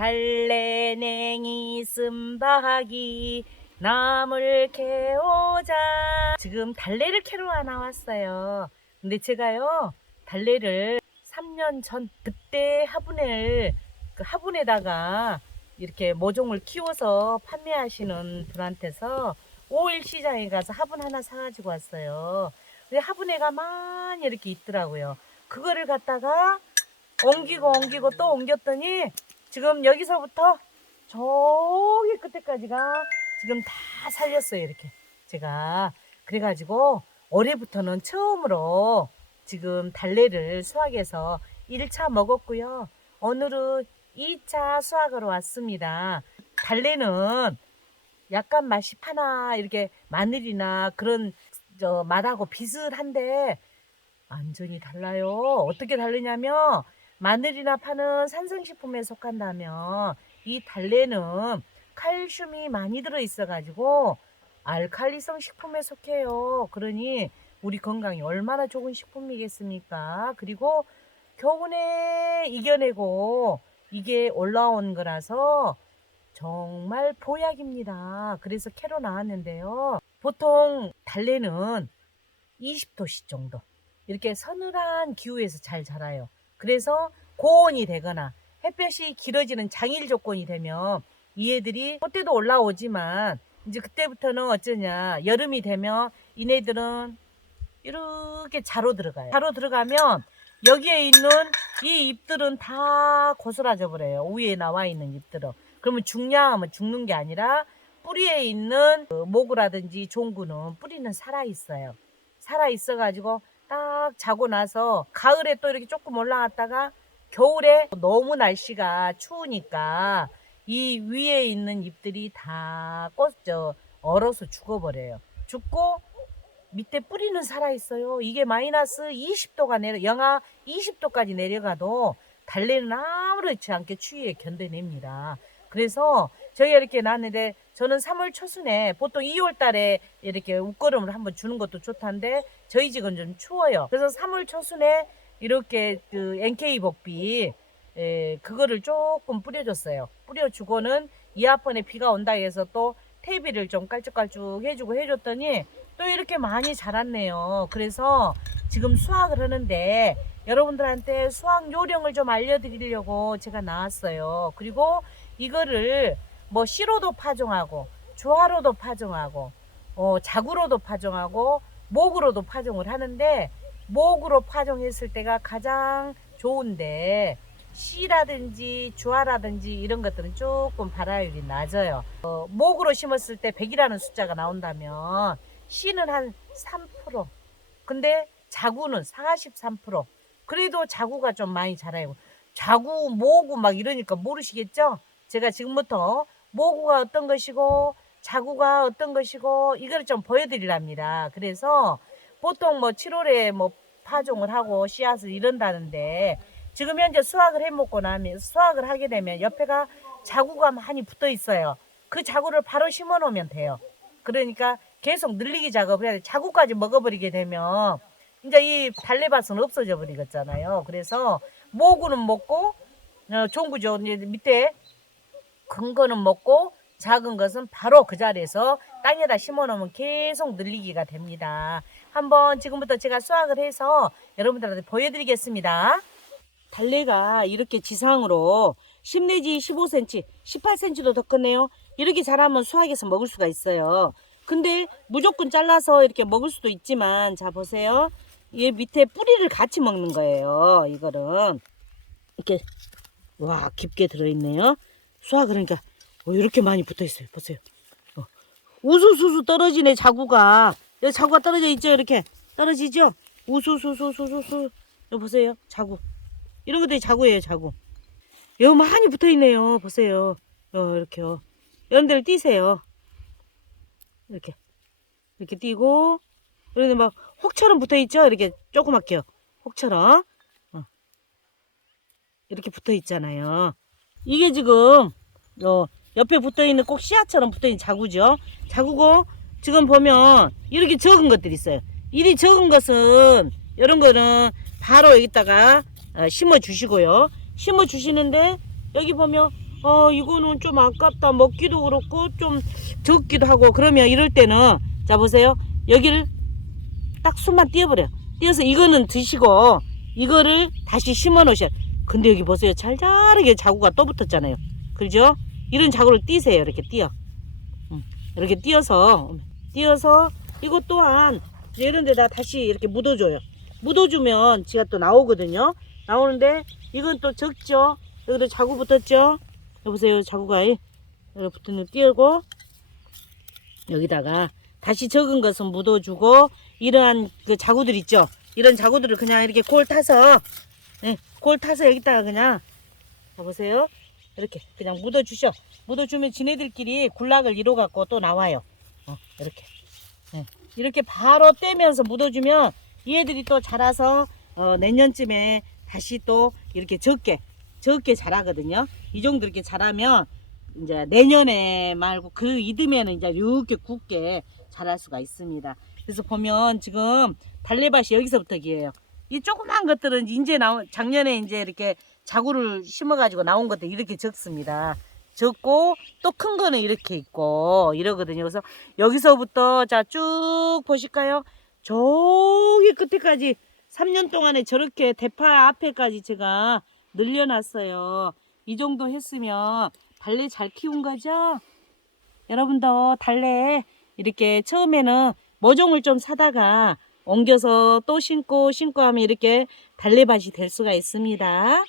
달래냉이 쓴바기 나물 캐오자 지금 달래를 캐러 나왔어요 근데 제가요 달래를 3년 전 그때 화분을 그 화분에다가 이렇게 모종을 키워서 판매하시는 분한테서 5일 시장에 가서 화분 하나 사가지고 왔어요. 근데 화분에가 많이 이렇게 있더라고요. 그거를 갖다가 옮기고 옮기고 또 옮겼더니 지금 여기서부터 저기 끝에까지가 지금 다 살렸어요. 이렇게 제가 그래가지고 올해부터는 처음으로 지금 달래를 수확해서 1차 먹었고요. 오늘은 2차 수확으로 왔습니다. 달래는 약간 맛이 파나 이렇게 마늘이나 그런 저 맛하고 비슷한데 완전히 달라요. 어떻게 다르냐면 마늘이나 파는 산성식품에 속한다면 이 달래는 칼슘이 많이 들어 있어 가지고 알칼리성 식품에 속해요. 그러니 우리 건강에 얼마나 좋은 식품이겠습니까? 그리고 겨우내 이겨내고 이게 올라온 거라서 정말 보약입니다. 그래서 캐러 나왔는데요. 보통 달래는 20도씨 정도 이렇게 서늘한 기후에서 잘 자라요. 그래서 고온이 되거나 햇볕이 길어지는 장일 조건이 되면 이 애들이 꽃대도 올라오지만 이제 그때부터는 어쩌냐 여름이 되면 이네들은 이렇게 자로 들어가요. 자로 들어가면 여기에 있는 이 잎들은 다 고스라져 버려요. 위에 나와 있는 잎들은. 그러면 죽냐 하면 죽는 게 아니라 뿌리에 있는 그 모구라든지 종구는 뿌리는 살아 있어요. 살아 있어 가지고 딱 자고 나서 가을에 또 이렇게 조금 올라갔다가 겨울에 너무 날씨가 추우니까 이 위에 있는 잎들이 다 꽃, 저, 얼어서 죽어버려요. 죽고 밑에 뿌리는 살아 있어요. 이게 마이너스 20도가 내려, 영하 20도까지 내려가도 달래는 아무렇지 않게 추위에 견뎌냅니다. 그래서 저희가 이렇게 놨는데 저는 3월 초순에 보통 2월 달에 이렇게 웃거름을 한번 주는 것도 좋다는데 저희 집은 좀 추워요. 그래서 3월 초순에 이렇게 그 NK 복비 에, 그거를 조금 뿌려줬어요. 뿌려주고는 이하폰에 비가 온다 해서 또 테이비를 좀 깔쭉깔쭉 해주고 해줬더니 또 이렇게 많이 자랐네요. 그래서 지금 수확을 하는데 여러분들한테 수확 요령을 좀 알려드리려고 제가 나왔어요. 그리고 이거를 뭐 씨로도 파종하고 조화로도 파종하고 어, 자구로도 파종하고 목으로도 파종을 하는데 목으로 파종했을 때가 가장 좋은데 씨라든지 주화라든지 이런 것들은 조금 발화율이 낮아요. 어, 목으로 심었을 때 100이라는 숫자가 나온다면 씨는 한 3%. 근데 자구는 43%. 그래도 자구가 좀 많이 자라요. 자구, 모구 막 이러니까 모르시겠죠? 제가 지금부터 모구가 어떤 것이고 자구가 어떤 것이고 이걸 좀 보여드리랍니다. 그래서 보통 뭐 7월에 뭐 파종을 하고 씨앗을 이런다는데 지금 현재 수확을 해먹고 나면 수확을 하게 되면 옆에가 자구가 많이 붙어 있어요. 그 자구를 바로 심어 놓으면 돼요. 그러니까 계속 늘리기 작업을 해야 돼. 자구까지 먹어버리게 되면 이제 이 달래밭은 없어져 버리겠잖아요. 그래서 모구는 먹고 어, 종구죠. 밑에 큰 거는 먹고 작은 것은 바로 그 자리에서 땅에다 심어 놓으면 계속 늘리기가 됩니다. 한번 지금부터 제가 수확을 해서 여러분들한테 보여드리겠습니다. 달래가 이렇게 지상으로 10 내지 15cm, 18cm도 더 크네요. 이렇게 자라면 수확해서 먹을 수가 있어요. 근데 무조건 잘라서 이렇게 먹을 수도 있지만 자 보세요. 이 밑에 뿌리를 같이 먹는 거예요. 이거는 이렇게 와 깊게 들어있네요. 수확 그러니까 어, 이렇게 많이 붙어 있어요. 보세요. 어. 우수수수 떨어지네 자구가. 여기 자구가 떨어져 있죠. 이렇게 떨어지죠. 우수수수수수수. 여기 보세요. 자구. 이런 것들이 자구예요. 자구. 여기 많이 붙어 있네요. 보세요. 요 이렇게요. 여러분들 띄세요. 이렇게 이렇게 띄고 여기 막 혹처럼 붙어 있죠. 이렇게 조그맣게요. 혹처럼 어. 이렇게 붙어 있잖아요. 이게 지금 어, 옆에 붙어 있는 꼭 씨앗처럼 붙어 있는 자구죠. 자구고 지금 보면 이렇게 적은 것들이 있어요. 이리 적은 것은 이런 거는 바로 여기다가 어, 심어 주시고요. 심어 주시는데 여기 보면 어 이거는 좀 아깝다 먹기도 그렇고 좀 적기도 하고 그러면 이럴 때는 자 보세요 여기를 딱 숨만 띄어버려 띄어서 이거는 드시고 이거를 다시 심어 놓으셔 근데 여기 보세요 잘잘하게 자구가 또 붙었잖아요 그죠? 이런 자구를 띄세요. 이렇게 띄어. 음, 이렇게 띄어서 띄어서 이것 또한 이런 데다 다시 이렇게 묻어줘요. 묻어주면 지가 또 나오거든요. 나오는데 이건 또 적죠? 여기도 자구 붙었죠? 여보세요 자구가. 이- 여기 붙는 띄우고 여기다가 다시 적은 것은 묻어주고 이러한 그 자구들 있죠? 이런 자구들을 그냥 이렇게 골 타서 네, 골 타서 여기다가 그냥 여보세요 이렇게 그냥 묻어주셔 묻어주면 지네들끼리 군락을 이뤄 갖고 또 나와요 어, 이렇게 네, 이렇게 바로 떼면서 묻어주면 얘들이 또 자라서 어, 내년쯤에 다시 또 이렇게 적게 적게 자라거든요. 이 정도 이렇게 자라면 이제 내년에 말고 그 이듬해는 이제 이렇게 굵게 자랄 수가 있습니다. 그래서 보면 지금 달래밭이 여기서부터 기예요. 이 조그만 것들은 이제 나온 작년에 이제 이렇게 자구를 심어가지고 나온 것들 이렇게 적습니다. 적고 또 큰 거는 이렇게 있고 이러거든요. 그래서 여기서부터 자 쭉 보실까요? 저기 끝에까지 3년 동안에 저렇게 대파 앞에까지 제가 늘려놨어요. 이 정도 했으면 달래 잘 키운 거죠? 여러분도 달래 이렇게 처음에는 모종을 좀 사다가 옮겨서 또 심고 심고 하면 이렇게 달래밭이 될 수가 있습니다.